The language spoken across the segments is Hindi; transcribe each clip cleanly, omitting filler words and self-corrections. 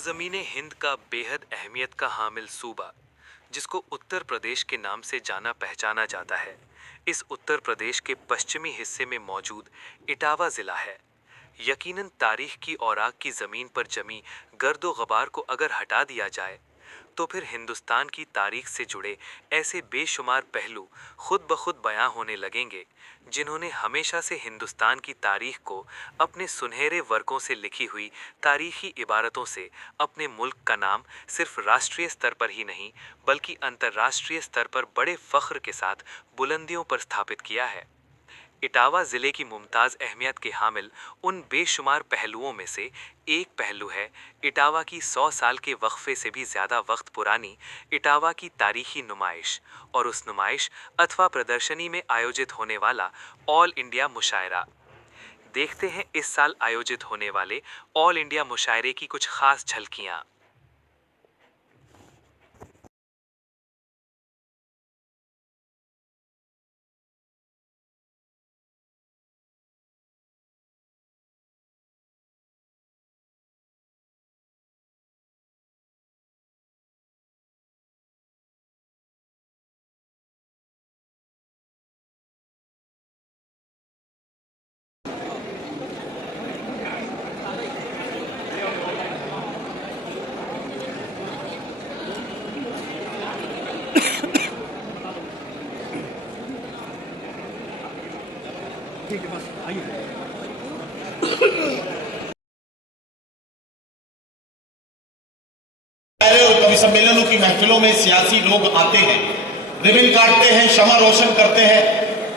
सरजमीन हिंद का बेहद अहमियत का हामिल सूबा, जिसको उत्तर प्रदेश के नाम से जाना पहचाना जाता है, इस उत्तर प्रदेश के पश्चिमी हिस्से में मौजूद इटावा ज़िला है। यकीनन तारीख की औराक की ज़मीन पर जमी गर्दो गबार को अगर हटा दिया जाए तो फिर हिंदुस्तान की तारीख से जुड़े ऐसे बेशुमार पहलू खुद ब खुद बयां होने लगेंगे, जिन्होंने हमेशा से हिंदुस्तान की तारीख को अपने सुनहरे वर्कों से लिखी हुई तारीखी इबारतों से अपने मुल्क का नाम सिर्फ राष्ट्रीय स्तर पर ही नहीं बल्कि अंतर्राष्ट्रीय स्तर पर बड़े फ़ख्र के साथ बुलंदियों पर स्थापित किया है। इटावा ज़िले की मुमताज़ अहमियत के हामिल उन बेशुमार पहलुओं में से एक पहलू है इटावा की 100 साल के वक्फे से भी ज़्यादा वक्त पुरानी इटावा की तारीखी नुमाइश और उस नुमाइश अथवा प्रदर्शनी में आयोजित होने वाला ऑल इंडिया मुशायरा। देखते हैं इस साल आयोजित होने वाले ऑल इंडिया मुशायरे की कुछ खास झलकियाँ। ठीक है, बस आइए। और कवि सम्मेलनों की महफिलों में सियासी लोग आते हैं, रिबन काटते हैं, शमा रोशन करते हैं,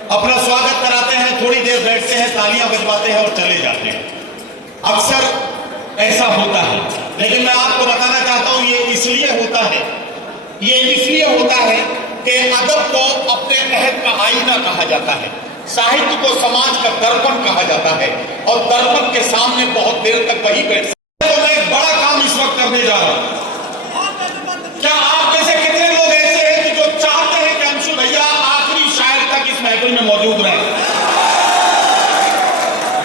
अपना स्वागत कराते हैं, थोड़ी देर बैठते हैं, तालियां बजवाते हैं और चले जाते हैं। अक्सर ऐसा होता है, लेकिन मैं आपको बताना चाहता हूं ये इसलिए होता है कि अदब को अपने अहद का आईना कहा जाता है, साहित्य को समाज का दर्पण कहा जाता है और दर्पण के सामने बहुत देर तक वही बैठ सकते हैं। तो मैं एक बड़ा काम इस वक्त करने जा रहा हूं। क्या आप में से कितने लोग ऐसे हैं कि जो चाहते हैं कि अंशु भैया आखिरी शायर तक इस महफिल में मौजूद रहें?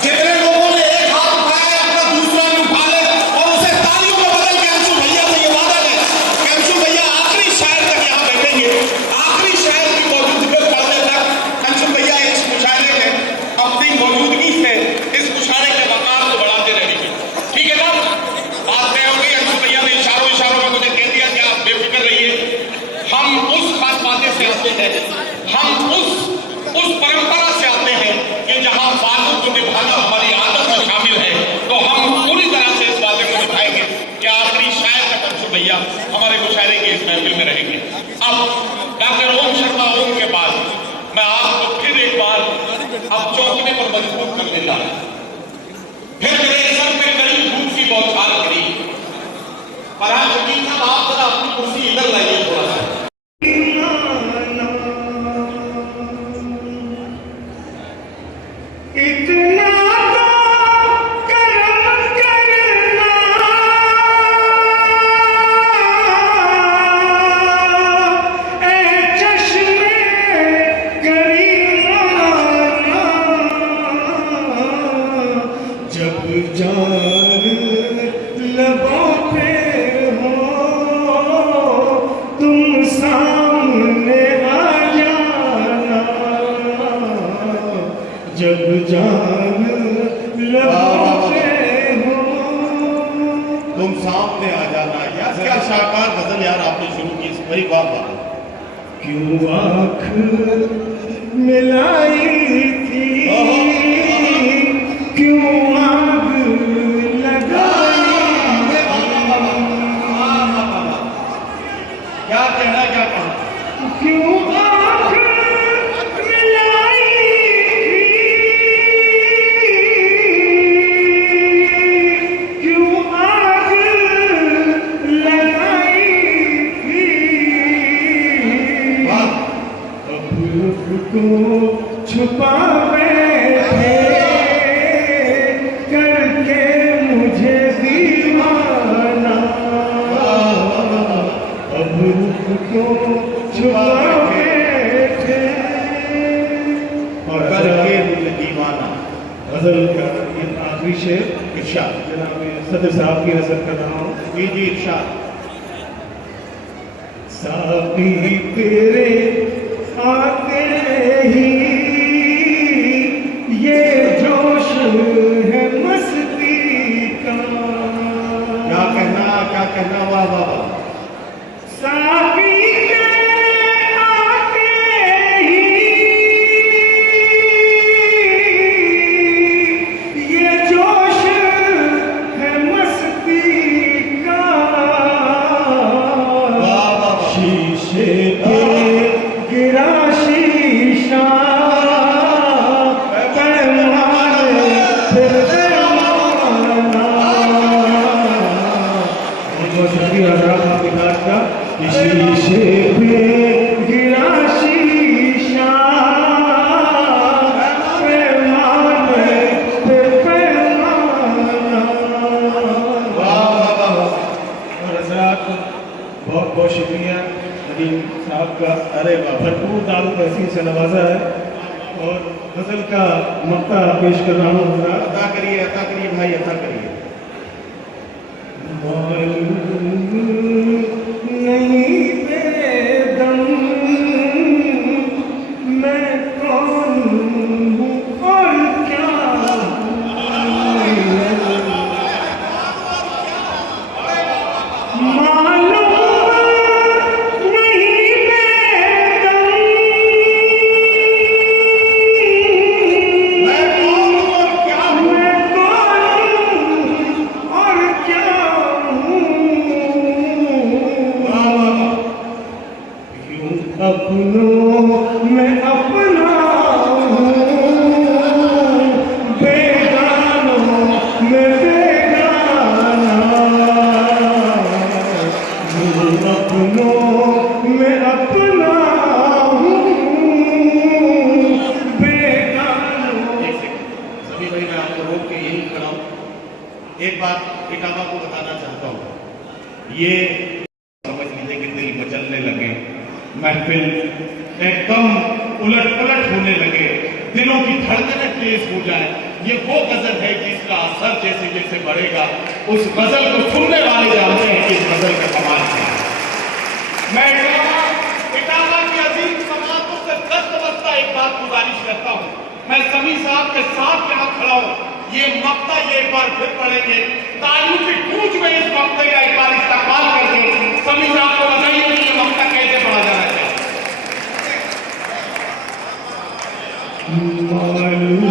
जितने लोगों ने एक हाथ उठाया है अपना दूसरा भी उठा ले और उसे तालियों में बदल के अंशु भैया से ये वादा है कि अंशु भैया आखिरी शायर तक यहां बैठेंगे, आखिरी शायर की मौजूदगी में पढ़ने तक अंशु भैया इस मुशायरे में अपनी मौजूदगी से इस मुशायरे के मकाम को बढ़ाते रहेंगे। ठीक है ना? बात तय हो गई। अंशु भैया ने इशारों में मुझे कह दिया कि आप बेफिक्र रहिए, हम उस खास बातें से आते हैं, हम उस परंपरा से आते हैं कि जहां बातों को निभाना हमारी आदत में शामिल है, तो हम पूरी तरह से इस बातें को निभाएंगे कि आखिरी शायर तक अंशु भैया हमारे मुशायरे के इस महफिल में रहेंगे। अब डॉक्टर ओम शर्मा ओम के बाद मैं आपको फिर एक बार अब चौंकने पर मजबूर कर देता हूं। फिर मेरे सर में कड़ी धूप की बौछार पड़ी। फरहान शकील साहब, आप जरा अपनी कुर्सी इधर लाइए थोड़ा सा। जब जान लगाते हो तुम सामने आ जाना। यार क्या शाहकार गजल यार आपने शुरू की, बड़ी बात बात। क्यों आँख मिलाई थी, क्यों आग लगाई, क्या कहना, क्या कहना? क्यों आँख मिलाई थी, क्यों आग लगाई थी, अब को छुपा बैठे करके मुझे दीवाना, अब को छुपा बैठे और करके मुझे दीवाना। गजल का ये आखिरी शेर इरशाद जनाब सदर साहब की नजर कर रहा हूँ। जी इरशाद। साथी तेरे आते ही ये जोश है मस्ती का। क्या कहना, वाह वाह वाह। साथी तेरे आते ही ये जोश है मस्ती का। शीशे पे गिरा शीशा पैमाने फिर पैमाना। बहुत शुक्रिया आप पिता का। शीशे पे गिरा शीशा पैमाने फिर पैमाना। बहुत बहुत शुक्रिया नदीम साहब का। अरे वाह, भरपूर दारू पैसी से नवाजा है। और गजल का मक्ता पेश कर रहा हूँ। अता करिए भाई, अता करिए। नहीं बेदम मैं कौन हूँ और क्या अपनों में अपना हूँ, बेगानों में बेगाना। अपनों में अपना हूँ, बेगानों। सभी भाई, मैं आपको रोक के यही खड़ा हूँ। एक बात इटावा को बताना चाहता हूँ। ये समझ लीजिए कि दिल मचलने लगे, महफिल एकदम उलट पलट होने लगे, दिलों की धड़कनें तेज हो जाए। ये वो गजल है जिसका असर जैसे जैसे बढ़ेगा, उस गजल को सुनने वाले जानते हैं कि इस गजल का कमाल क्या है। मैं इटावा की अजीम समातों से दस्त बस्ता एक बात गुजारिश करता हूँ। मैं समी साहब के साथ यहाँ खड़ा हूँ। ये मक्ता ये एक बार फिर पढ़ेंगे, तालियों की गूंज में इस मक्ते का एक बार इस्तेमाल करके समी साहब को बताइए कि ये मक्ता कैसे पढ़ा जाना चाहिए। मालूम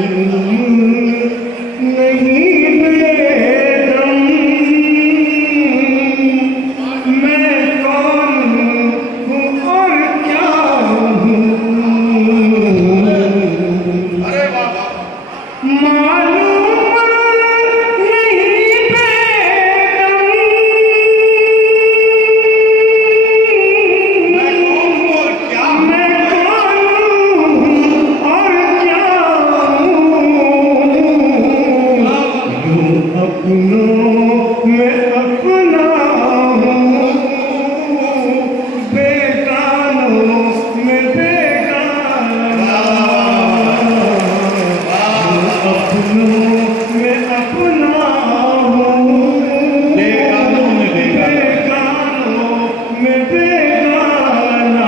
नहीं बेदम मैं कौन हूँ और क्या हूँ। अरे वाह वाह, मालूम नहीं बेदम मैं कौन हूँ और क्या हूँ। मैं कौन हूँ और क्या हूँ। यूं अपनों में अपना हूँ, बेगानों में बेगाना। अपनों में अपना हूँ, बेगानों में बेगाना। बेगानों में बेगाना।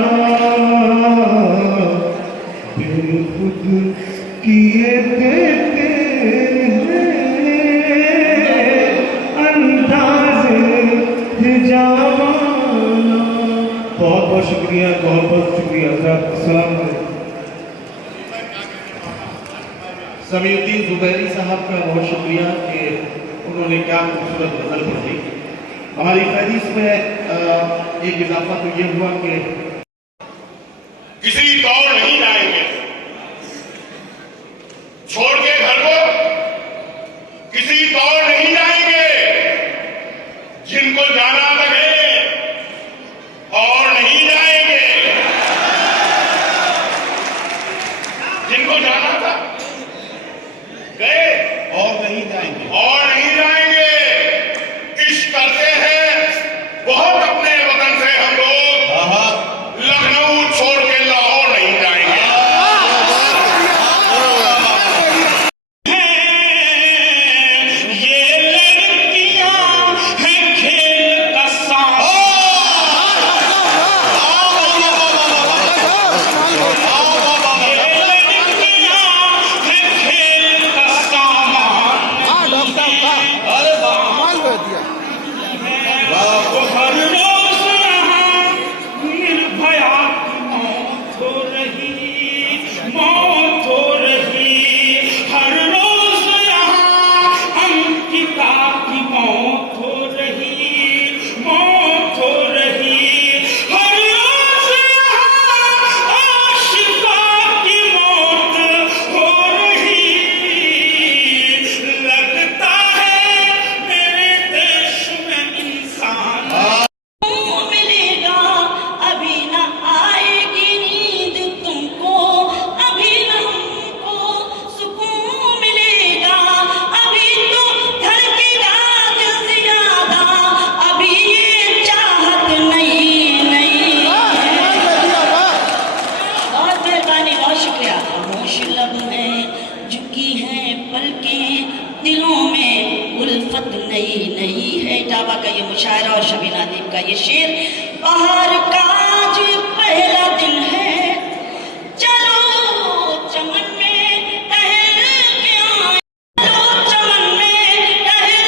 बेखुद किए देते हैं अंदाज़े हिजाबाना। बहुत बहुत शुक्रिया, बहुत बहुत शुक्रिया साहब। सलाम अलैकुम। समीउद्दीन जुबैरी साहब का बहुत शुक्रिया कि उन्होंने क्या खूबसूरत गजल पढ़ी। हमारी फहरिस्त में एक इजाफा तो ये हुआ कि किसी दौड़ नहीं जाएंगे, छोड़ के घर को किसी दौड़ नहीं जाएंगे। जिनको जाना था गए और नहीं जाएंगे, जिनको जाना था गए और नहीं जाएंगे, और नहीं जाएंगे। इश्क करते हैं बहुत अपने वतन से हम लोग, नई नई है। इटावा का ये मुशायरा और शबीना अदीब का ये शेर। बाहर का आज पहला दिन है, चलो चमन में टहल के आए, चलो चमन में टहल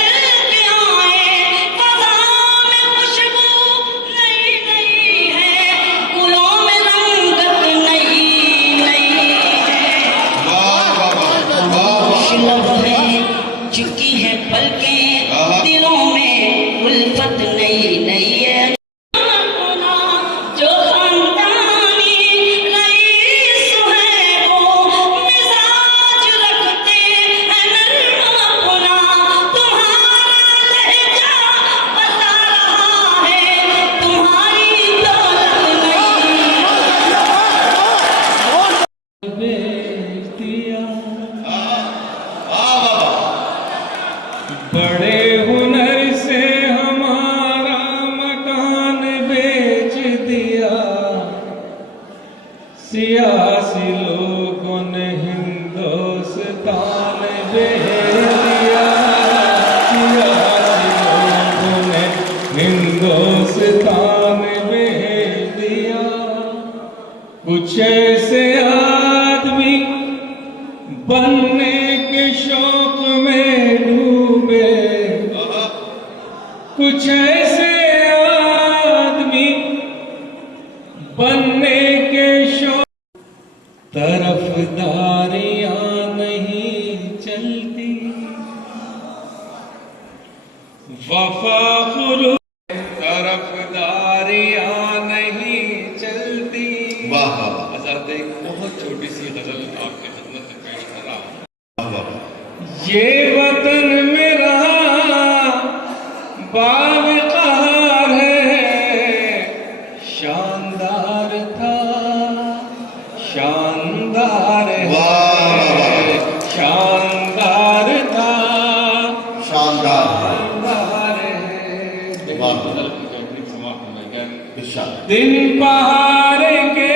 के आए। फज़ा में खुशबू नई नई है, गुलों में रंगत नई नई है। लब है झुकी है पलकें, दिलों में उल्फत नई नई है। जो खानदानी रईस है वो मिजाज रखते हैं नर्म अपना। तुम्हारा लहजा बता रहा है तुम्हारी दौलत बड़े हुनर से हमारा मकान बेच दिया, सियासी लोगों ने हिंदुस्तान बेच दिया, सियासी लोगों ने हिंदुस्तान बेच दिया। कुछ ऐसे आदमी बनने के शौक में डूबे, कुछ ऐसे आदमी बनने के शौक। तरफदारियां नहीं चलती, वफा खुलू, तरफदारियां नहीं चलती। वाह आजाद एक बहुत छोटी सी गजल आपके खिदमत में पेश कर रहा हूं। ये वतन मेरा बावकार है, शानदार था, शानदार है, शानदार था, शानदार है। दिन पहाड़ के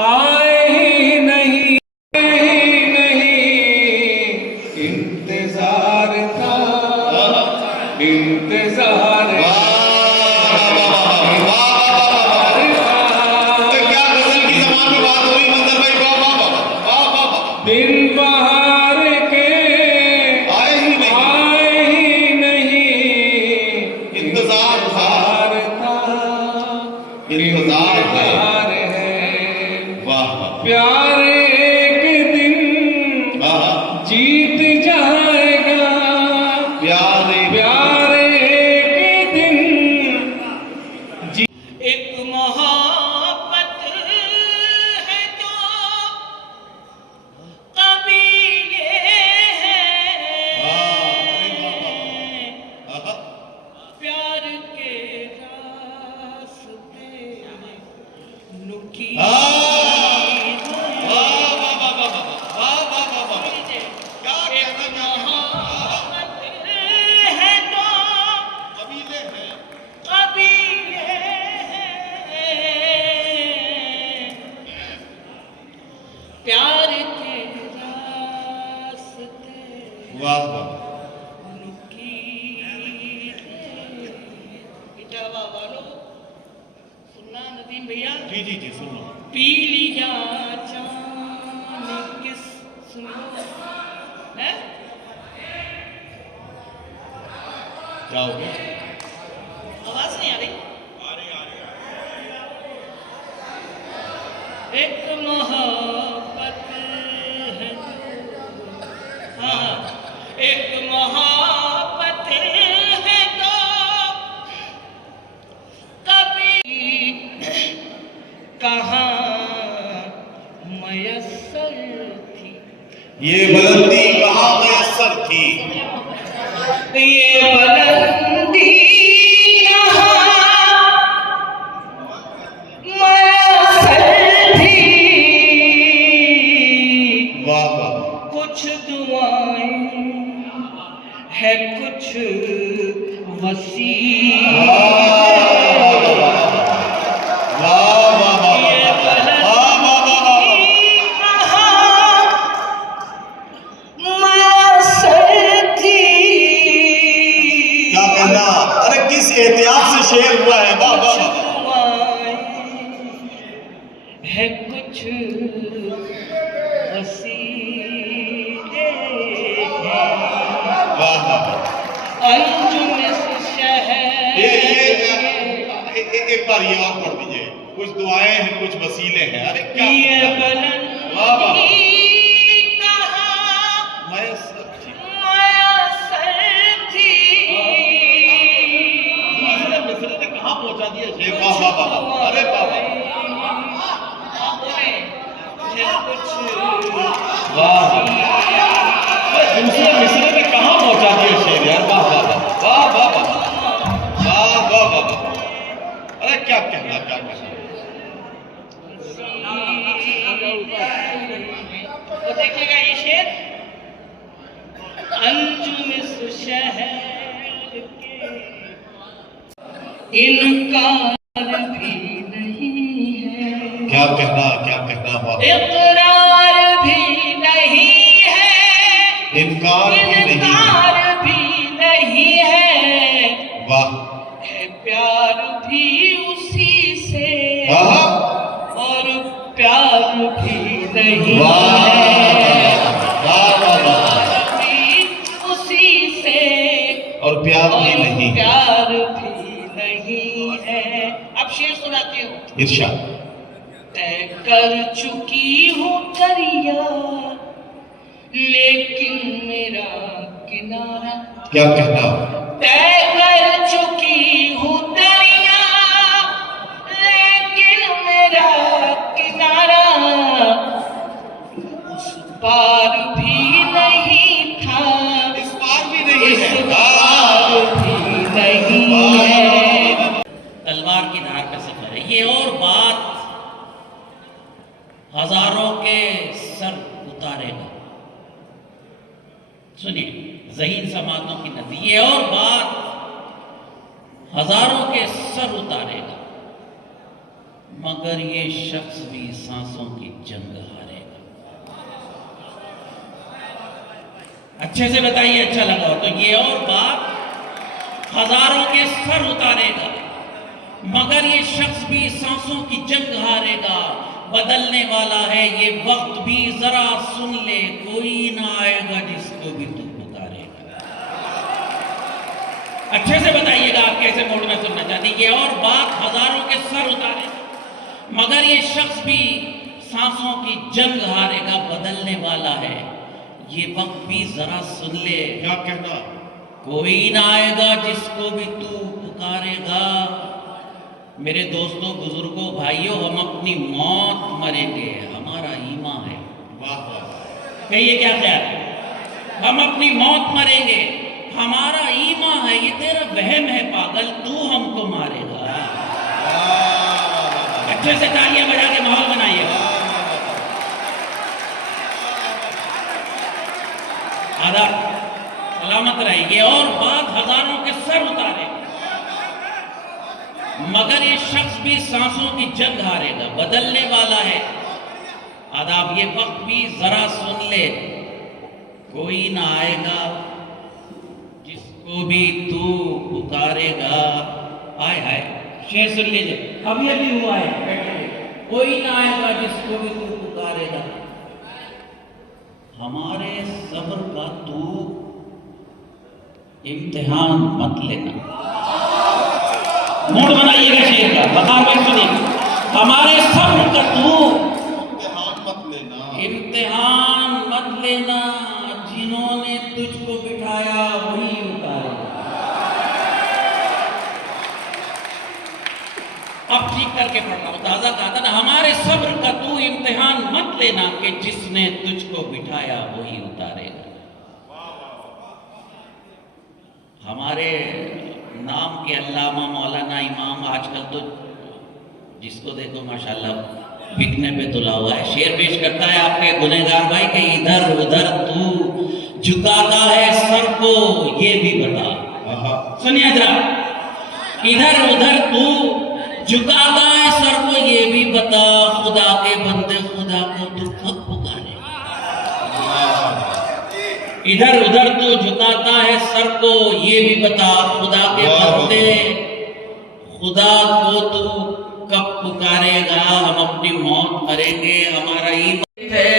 आए ही नहीं, इंतजार था, इंतजार दिन बाहर के आए ही नहीं, इंतजार था, इंतजार है। प्यार एक दिन जीत जाएगा, प्यार एक दिन एक मोहब्बत है तो कबीले हैं, प्यार के रास्ते नुकीले हैं। एक मोहब्बत है तो कबीले हैं, प्यार के रास्ते नुकीले। इटावा वालों सुनना नदीम भैया। जी जी जी सुनो। पी लिया जाने किस सुनो है जाओगे आवाज नहीं आ रही। एक मोहब्बत है तो, हाँ एक मोहब्बत है तो कभी कहाँ मयस्सर थी, ये बुलंदी कहाँ मयस्सर थी, ये बुलंदी कहाँ मयस्सर थी। वाह वाह कुछ दुआएं है कुछ है कुछ वसीले अंजुम इस शहर एक बार ये और पढ़ दीजिए। कुछ दुआएं हैं, कुछ वसीले हैं। अरे क्या ये बुलंदी वाह वाह। कहाँ मयसर थी। दूसरे मिसरे ने कहाँ पहुंचा दिया शेर? वाह वाह वाह। अरे वाह वाह वाह। दूसरे मिसरे ने कहाँ पहुंचा दिया शेर यार? वाह वाह वाह वाह वाह वाह वाह वाह वाह। अरे क्या कहना, क्या कहना। तो देखिएगा ये शेर, अंजुम इस शहर के इनकार भी नहीं है, क्या कहना, क्या कहना। वाह। इकरार भी नहीं है, इनकार भी नहीं है। इनकार भी नहीं है, वाह। है प्यार भी उसी से वाह और प्यार भी नहीं वाह है, वाह वाह वाह। प्यार भी उसी से और प्यार भी और नहीं। प्यार भी नहीं है। अब शेर सुनाती हूँ। इरशाद। तय कर चुकी हूँ दरिया लेकिन मेरा किनारा, क्या कहना। तय कर चुकी हूँ दरिया लेकिन मेरा किनारा उस पार भी नहीं था, इस बार भी नहीं इस है। पार भी नहीं है। तलवार की धार का सफर है ये, और बात हजारों के सर उतारेगा। सुनिए, ज़हीन समातों की नदी, ये और बात हजारों के सर उतारेगा, मगर ये शख्स भी सांसों की जंग हारेगा। अच्छे से बताइए, अच्छा लगा हो तो। ये और बात हजारों के सर उतारेगा, मगर ये शख्स भी सांसों की जंग हारेगा। बदलने वाला है ये वक्त भी, जरा सुन ले, कोई ना आएगा जिसको भी तू पुकारेगा। अच्छे से बताइएगा आप कैसे मोड में सुनना चाहते हैं। ये और बात हजारों के सर उतारेगा, मगर ये शख्स भी सांसों की जंग हारेगा। बदलने वाला है ये वक्त भी, जरा सुन ले, क्या कहना। कोई ना आएगा जिसको भी तू पुकारेगा। मेरे दोस्तों, बुजुर्गों, भाइयों, हम अपनी मौत मरेंगे, हमारा ईमान है। वाह वाह। कहिए क्या ख्याल है? हम अपनी मौत मरेंगे, हमारा ईमान है। ये तेरा वहम है पागल, तू हमको मारेगा। अच्छे से तालियां बजा के माहौल बनाइएगा। आदाब, सलामत रहिए। और बात हजारों के सर उतारे, मगर ये शख्स भी सांसों की जंग हारेगा। बदलने वाला है आदाब, ये वक्त भी, जरा सुन ले, कोई ना आएगा जिसको भी तू पुकारेगा। आय हाय, शेर सुन लीजिए, अभी अभी हुआ है। कोई ना आएगा जिसको भी तू पुकारेगा, हमारे सब्र का तू इम्तिहान मत लेना। मूड बनाइएगा शेर का, बता भाई सुनिए। हमारे सब्र का तू इम्तिहान मत लेना, जिन्होंने तुझको बिठाया वही उतारेगा। अब ठीक करके पढ़ रहा हूं, ताजा कहा था ना, हमारे सब्र का तू इम्तिहान मत लेना कि जिसने तुझको बिठाया वही उतारेगा। हमारे नाम के अल्लामा मौलाना इमाम आजकल तो जिसको देखो माशाल्लाह बिकने पे तुला हुआ है। शेर पेश करता है आपके गुनहगार भाई के, इधर उधर तू झुकाता है सर को ये भी बता। सुनिए जरा, इधर उधर तू झुकाता है सर को ये भी बता, खुदा के बंदे खुदा को तू कब पुकारे। इधर उधर तू झुकाता है सर को ये भी बता, खुदा के बंदे खुदा को तू कब पुकारेगा, हम अपनी मौत मरेंगे, हमारा ईमान है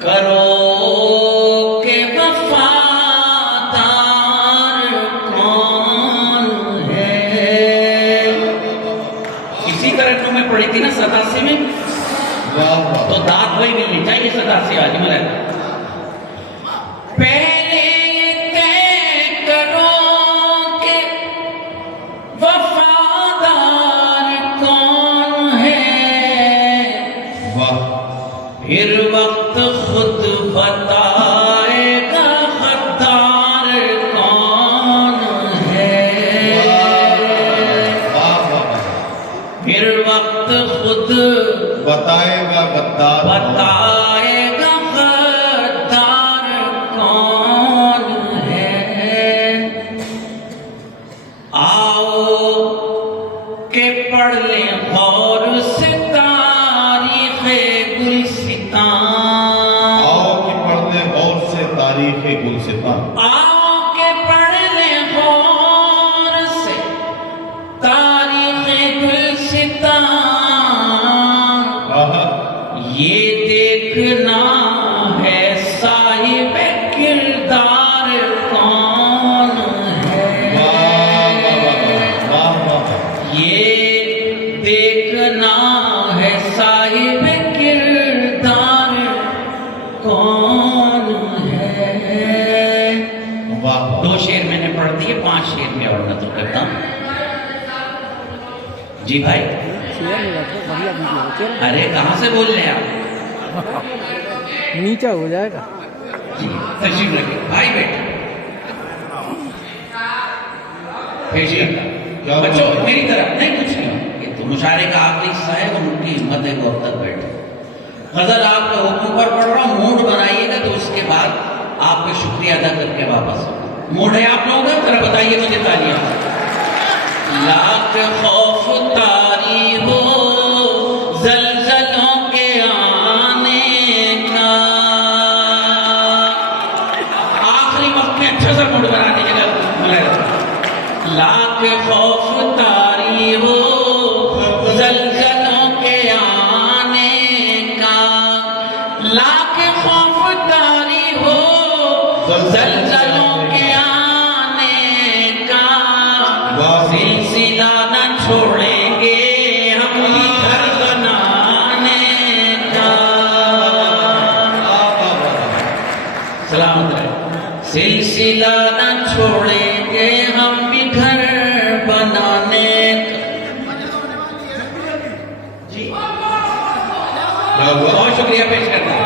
करो के वफादार कौन है। इसी तरह में पढ़ी थी ना 87 में, तो दाद भाई मिलनी चाहिए 87 आज मिला। पहले तय करो के वफादार कौन है, फिर वक्त खुद बताएगा गद्दार कौन है। फिर वक्त खुद बताएगा गद्दार बताएगा गद्दार कौन है। आओ के पढ़ ले गौर से तारीख़े गुलसितां, आओ कि पढ़ ले गौर से तारीख़ गुलसितां, आओ के पढ़ ले गौर से तारीख़े गुलसितां। ये देखना है साहिब किरदार कौन है। ये देखना है साहिब किरदार कौन है। वाह 2 शेर मैंने पढ़ दिए, 5 शेर में और नज़र करता हूं। जी भाई, अरे कहाँ से बोल रहे हैं आप? नीचा हो जाएगा। जी तशरीफ रखिए भाई, बैठे बच्चों मेरी तरफ नहीं, कुछ नहीं, ये तो मुशायरे का आखिरी हिस्सा है, उनकी हिम्मत है वो अब तक बैठे। गजल आपके हुक्म पर पढ़ रहा हूँ, मूड बनाइएगा तो उसके बाद आपका शुक्रिया अदा करके वापस। मूड है आप लोगों का? जरा बताइए मुझे तालियां। लाख खौफ तारी हो ज़लज़लों के आने का, आखिरी वक्त में अच्छा सा मूड बना दीजिएगा। लाख खौफ तारी हो ज़लज़लों के आने का, लाख खौफ तारी हो ज़लज़लों के आने का, सिलसिला न छोड़ेंगे हम घर बनाने का। सलामत रहे। सिलसिला न छोड़ेंगे हम भी घर बनाने का। जी बहुत शुक्रिया पेश करता हूं।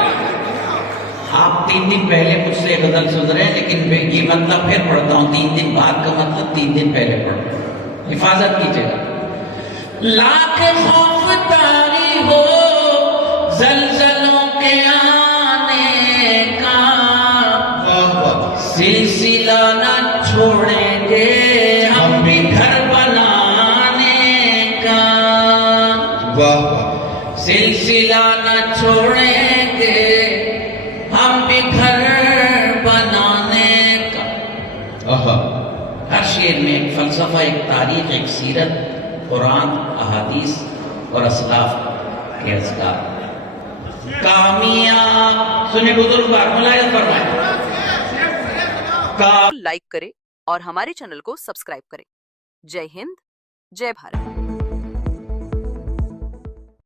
आप 3 दिन पहले मुझसे गजल सुन रहे हैं, लेकिन मैं ये मतलब फिर पढ़ता हूँ। 3 दिन बाद का मतलब 3 दिन पहले पढ़ता हूँ, हिफाजत कीजिएगा। लाख खौफ तारी हो ज़लज़लों के आने का, सिलसिला न छोड़ेंगे हम भी घर बनाने का। सिलसिला न छोड़ेंगे हम भी घर बनाने का। हर शेर में एक फलसफा, एक तारीख, एक सीरत, कुरान, अहादीस और असलाफ के अज़कार। कामयाब सुने बुजुर्ग बात मुलायम फरमाए। लाइक करें और हमारे चैनल को सब्सक्राइब करें। जय हिंद, जय भारत।